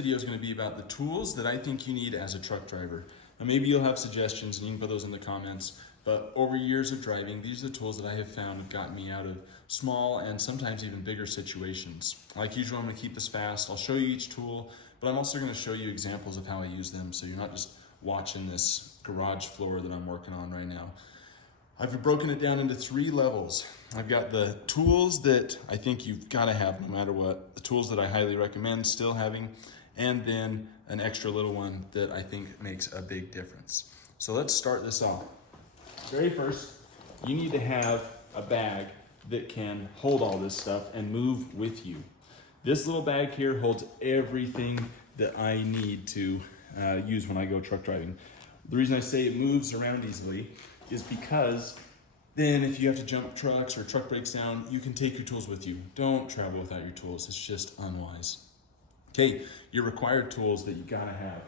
video is going to be about the tools that I think you need as a truck driver. Now maybe you'll have suggestions and you can put those in the comments, but over years of driving, these are the tools that I have found have gotten me out of small and sometimes even bigger situations. Like usual, I'm going to keep this fast. I'll show you each tool, but I'm also going to show you examples of how I use them so you're not just watching this garage floor that I'm working on right now. I've broken it down into 3 levels. I've got the tools that I think you've got to have no matter what, the tools that I highly recommend still having, and then an extra little one that I think makes a big difference. So let's start this off. Very first, you need to have a bag that can hold all this stuff and move with you. This little bag here holds everything that I need to use when I go truck driving. The reason I say it moves around easily is because then if you have to jump trucks or truck breaks down, you can take your tools with you. Don't travel without your tools. It's just unwise. Okay, your required tools that you gotta have.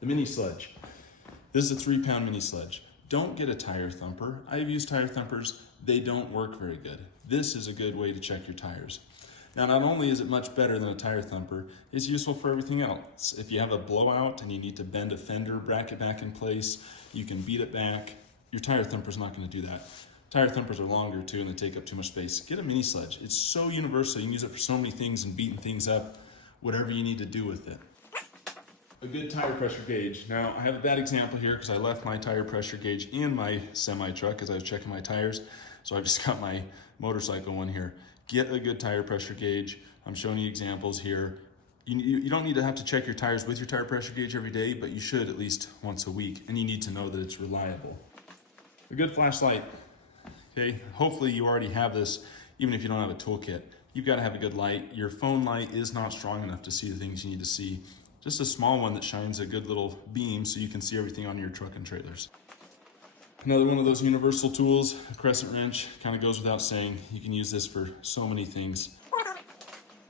The mini sledge. This is a 3-pound mini sledge. Don't get a tire thumper. I've used tire thumpers. They don't work very good. This is a good way to check your tires. Now, not only is it much better than a tire thumper, it's useful for everything else. If you have a blowout and you need to bend a fender bracket back in place, you can beat it back. Your tire thumper's not going to do that. Tire thumpers are longer too and they take up too much space. Get a mini sledge. It's so universal. You can use it for so many things and beating things up, whatever you need to do with it. A good tire pressure gauge. Now, I have a bad example here because I left my tire pressure gauge in my semi-truck as I was checking my tires. So I've just got my motorcycle one here. Get a good tire pressure gauge. I'm showing you examples here. You don't need to have to check your tires with your tire pressure gauge every day, but you should at least once a week, and you need to know that it's reliable. A good flashlight, okay? Hopefully you already have this, even if you don't have a toolkit. You've got to have a good light. Your phone light is not strong enough to see the things you need to see. Just a small one that shines a good little beam so you can see everything on your truck and trailers. Another one of those universal tools, a Crescent Wrench, kind of goes without saying. You can use this for so many things.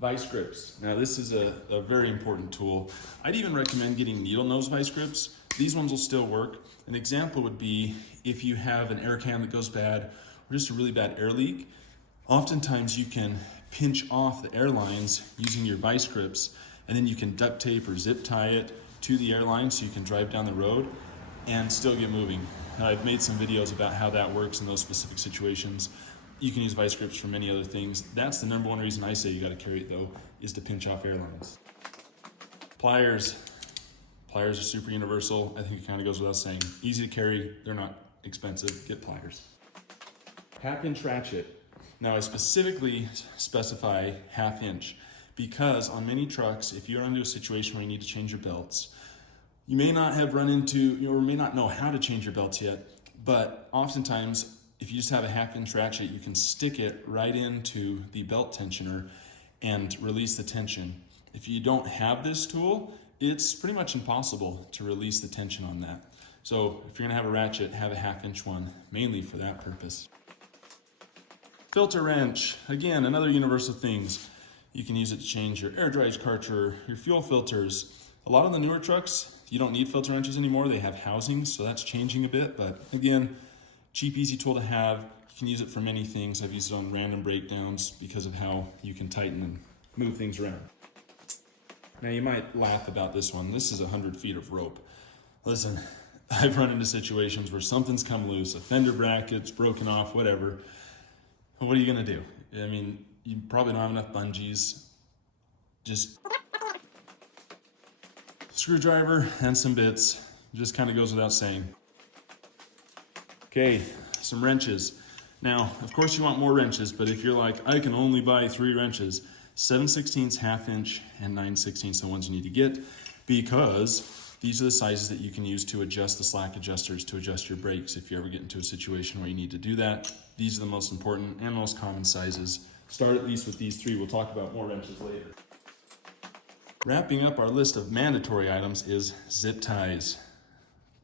Vice grips. Now this is a very important tool. I'd even recommend getting needle nose vice grips. These ones will still work. An example would be if you have an air can that goes bad or just a really bad air leak. Oftentimes you can pinch off the air lines using your vice grips, and then you can duct tape or zip tie it to the airline so you can drive down the road and still get moving. Now, I've made some videos about how that works in those specific situations. You can use vice grips for many other things. That's the number one reason I say you got to carry it though, is to pinch off airlines. Pliers. Pliers are super universal. I think it kind of goes without saying. Easy to carry, they're not expensive. Get pliers. 1/2-inch ratchet. Now I specifically specify 1/2 inch because on many trucks, if you run into a situation where you need to change your belts, you may not have run into, or may not know how to change your belts yet, but oftentimes if you just have a 1/2 inch ratchet, you can stick it right into the belt tensioner and release the tension. If you don't have this tool, it's pretty much impossible to release the tension on that. So if you're gonna have a ratchet, have a 1/2 inch one, mainly for that purpose. Filter wrench, again, another universal things. You can use it to change your air dry karcher, your fuel filters. A lot of the newer trucks, you don't need filter wrenches anymore. They have housings, so that's changing a bit. But again, cheap, easy tool to have. You can use it for many things. I've used it on random breakdowns because of how you can tighten and move things around. Now you might laugh about this one. This is 100 feet of rope. Listen, I've run into situations where something's come loose, a fender bracket's broken off, whatever. What are you gonna do? I mean, you probably don't have enough bungees. Just screwdriver and some bits. Just kind of goes without saying. Okay, some wrenches. Now, of course you want more wrenches, but if you're like, I can only buy 3 wrenches, 7/16, 1/2 inch, and 9/16 are the ones you need to get, because these are the sizes that you can use to adjust the slack adjusters to adjust your brakes if you ever get into a situation where you need to do that. These are the most important and most common sizes. Start at least with these 3. We'll talk about more wrenches later. Wrapping up our list of mandatory items is zip ties.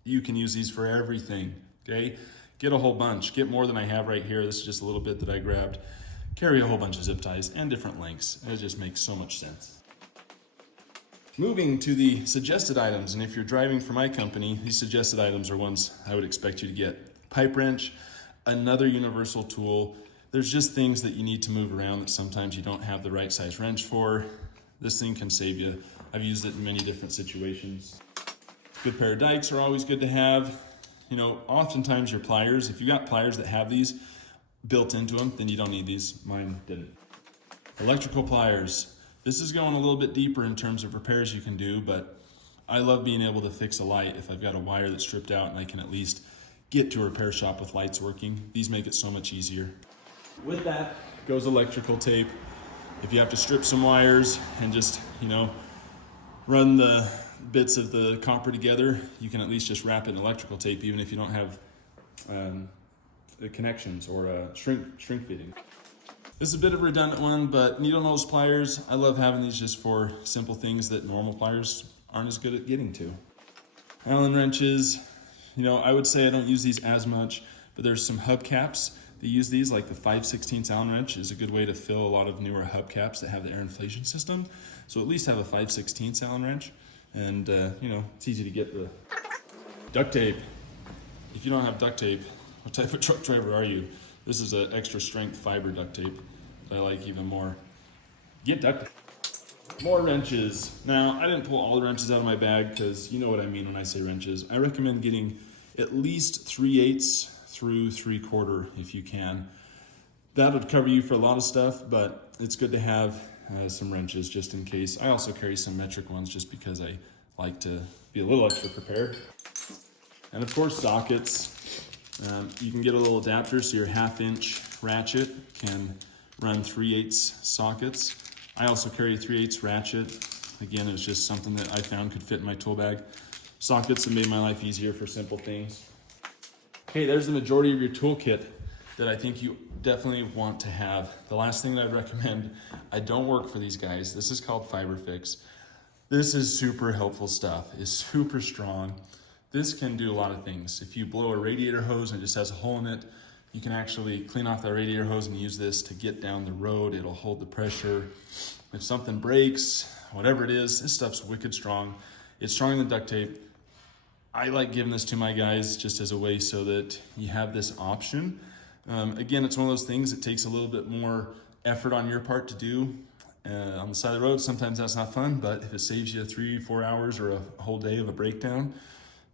You can use these for everything, okay? Get a whole bunch. Get more than I have right here. This is just a little bit that I grabbed. Carry a whole bunch of zip ties and different lengths. It just makes so much sense. Moving to the suggested items, and if you're driving for my company, these suggested items are ones I would expect you to get. Pipe wrench, another universal tool. There's just things that you need to move around that sometimes you don't have the right size wrench for. This thing can save you. I've used it in many different situations. Good pair of Dykes are always good to have. You know, oftentimes your pliers, if you got pliers that have these built into them, then you don't need these. Mine didn't. Electrical pliers. This is going a little bit deeper in terms of repairs you can do, but I love being able to fix a light if I've got a wire that's stripped out and I can at least get to a repair shop with lights working. These make it so much easier. With that goes electrical tape. If you have to strip some wires and just, you know, run the bits of the copper together, you can at least just wrap it in electrical tape, even if you don't have the connections or shrink fitting. This is a bit of a redundant one, but needle nose pliers, I love having these just for simple things that normal pliers aren't as good at getting to. Allen wrenches, you know, I would say I don't use these as much, but there's some hubcaps that use these, like the 5/16 Allen wrench is a good way to fill a lot of newer hubcaps that have the air inflation system. So at least have a 5/16 Allen wrench, and you know, it's easy to get the duct tape. If you don't have duct tape, what type of truck driver are you? This is an extra strength fiber duct tape that I like even more. Get duct tape. More wrenches. Now, I didn't pull all the wrenches out of my bag because you know what I mean when I say wrenches. I recommend getting at least 3/8 through 3/4 if you can. That would cover you for a lot of stuff, but it's good to have some wrenches just in case. I also carry some metric ones just because I like to be a little extra prepared. And of course, sockets. You can get a little adapter so your 1/2-inch ratchet can run 3/8 sockets. I also carry a 3/8 ratchet. Again, it's just something that I found could fit in my tool bag. Sockets have made my life easier for simple things. Okay, there's the majority of your toolkit that I think you definitely want to have. The last thing that I'd recommend, I don't work for these guys. This is called Fiber Fix. This is super helpful stuff. It's super strong. This can do a lot of things. If you blow a radiator hose and it just has a hole in it, you can actually clean off that radiator hose and use this to get down the road. It'll hold the pressure. If something breaks, whatever it is, this stuff's wicked strong. It's stronger than duct tape. I like giving this to my guys just as a way so that you have this option. Again, it's one of those things that takes a little bit more effort on your part to do. On the side of the road, sometimes that's not fun, but if it saves you 3-4 hours or a whole day of a breakdown,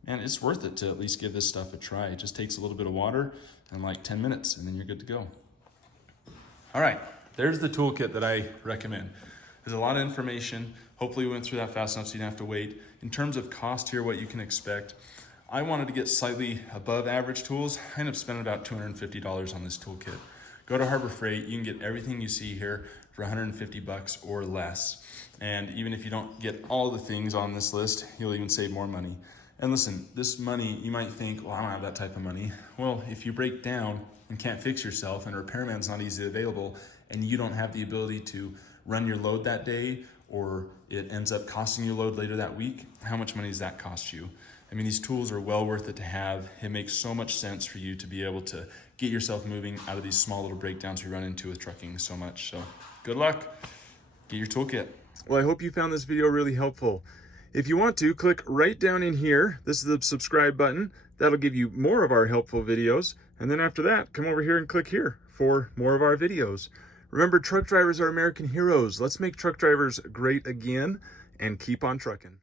man, it's worth it to at least give this stuff a try. It just takes a little bit of water and like 10 minutes, and then you're good to go. All right, there's the toolkit that I recommend. There's a lot of information. Hopefully we went through that fast enough so you didn't have to wait. In terms of cost here, what you can expect, I wanted to get slightly above average tools. I ended up spending about $250 on this toolkit. Go to Harbor Freight, you can get everything you see here for $150 or less. And even if you don't get all the things on this list, you'll even save more money. And listen, this money, you might think, well, I don't have that type of money. Well, if you break down and can't fix yourself and a repairman's not easily available and you don't have the ability to run your load that day, or it ends up costing you a load later that week, how much money does that cost you? I mean, these tools are well worth it to have. It makes so much sense for you to be able to get yourself moving out of these small little breakdowns we run into with trucking so much. So good luck, get your toolkit. Well, I hope you found this video really helpful. If you want to, click right down in here. This is the subscribe button. That'll give you more of our helpful videos. And then after that, come over here and click here for more of our videos. Remember, truck drivers are American heroes. Let's make truck drivers great again and keep on trucking.